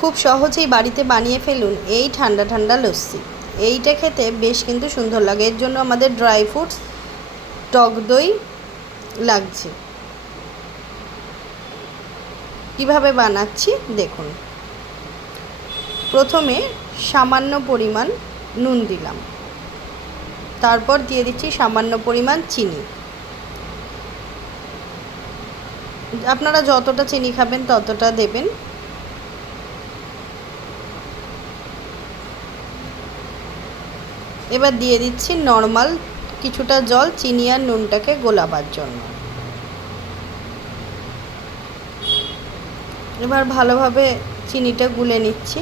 খুব সহজেই বাড়িতে বানিয়ে ফেলুন এই ঠান্ডা ঠান্ডা লস্যি। এইটা খেতে বেশ কিন্তু সুন্দর লাগে। এর জন্য আমাদের ড্রাই ফ্রুটস, টক দই লাগছে। কীভাবে বানাচ্ছি? দেখুন। প্রথমে সামান্য পরিমাণ নুন দিলাম। তারপর দিয়ে দিচ্ছি সামান্য পরিমাণ চিনি। আপনারা যতটা চিনি খাবেন ততটা দেবেন। এবার দিয়ে দিচ্ছি নর্মাল কিছুটা জল, চিনি আর নুনটাকে গোলাবার জন্য। এবার ভালোভাবে চিনিটা গুলে নিচ্ছি।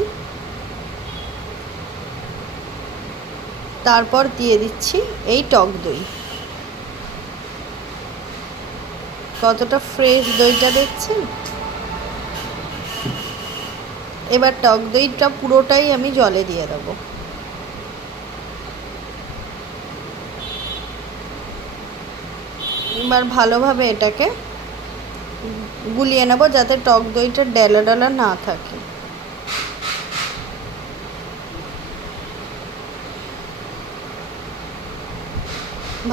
তারপর দিয়ে দিচ্ছি এই টক দই। কতটা ফ্রেশ দইটা দেখছেন? এবার টক দইটা পুরোটাই আমি জলে দিয়ে দেবো। এবার ভালোভাবে এটাকে গুলিয়ে নেব যাতে টক দইটা ডেলা ডেলা না থাকে।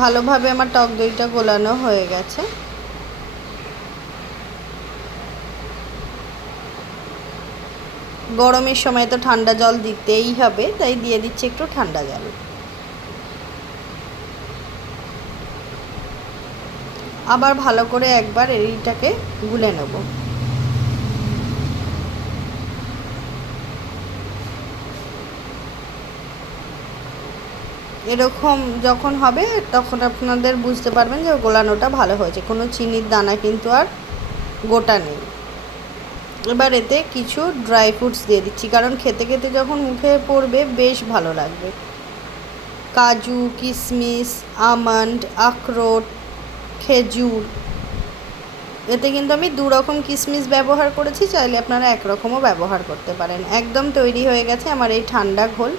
ভালোভাবে আমার টক দইটা গোলানো হয়ে গেছে। গরমের সময় তো ঠান্ডা জল দিতেই হবে, তাই দিয়ে দিচ্ছি একটু ঠান্ডা জল। আবার ভালো করে একবার এইটাকে গুলে নেব। এরকম যখন হবে, তখন আপনাদের বুঝতে পারবেন যে গোলানোটা ভালো হয়েছে। কোনো চিনির দানা কিন্তু আর গোটা নেই। এবার এতে কিছু ড্রাই ফ্রুটস দিয়ে দিচ্ছি, কারণ খেতে খেতে যখন মুখে পড়বে, বেশ ভালো লাগবে। কাজু কিশমিশ আমন্ড, আখরোট খেজুর। এতে কিন্তু আমি দু রকম কিশমিশ ব্যবহার করেছি, চাইলে আপনারা একরকমও ব্যবহার করতে পারেন। একদম তৈরি হয়ে গেছে আমার এই ঠান্ডা ঘোল।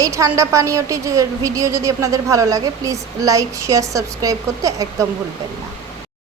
এই ঠান্ডা পানীয়টি ভিডিও যদি আপনাদের ভালো লাগে প্লিজ লাইক শেয়ার সাবস্ক্রাইব করতে একদম ভুলবেন না।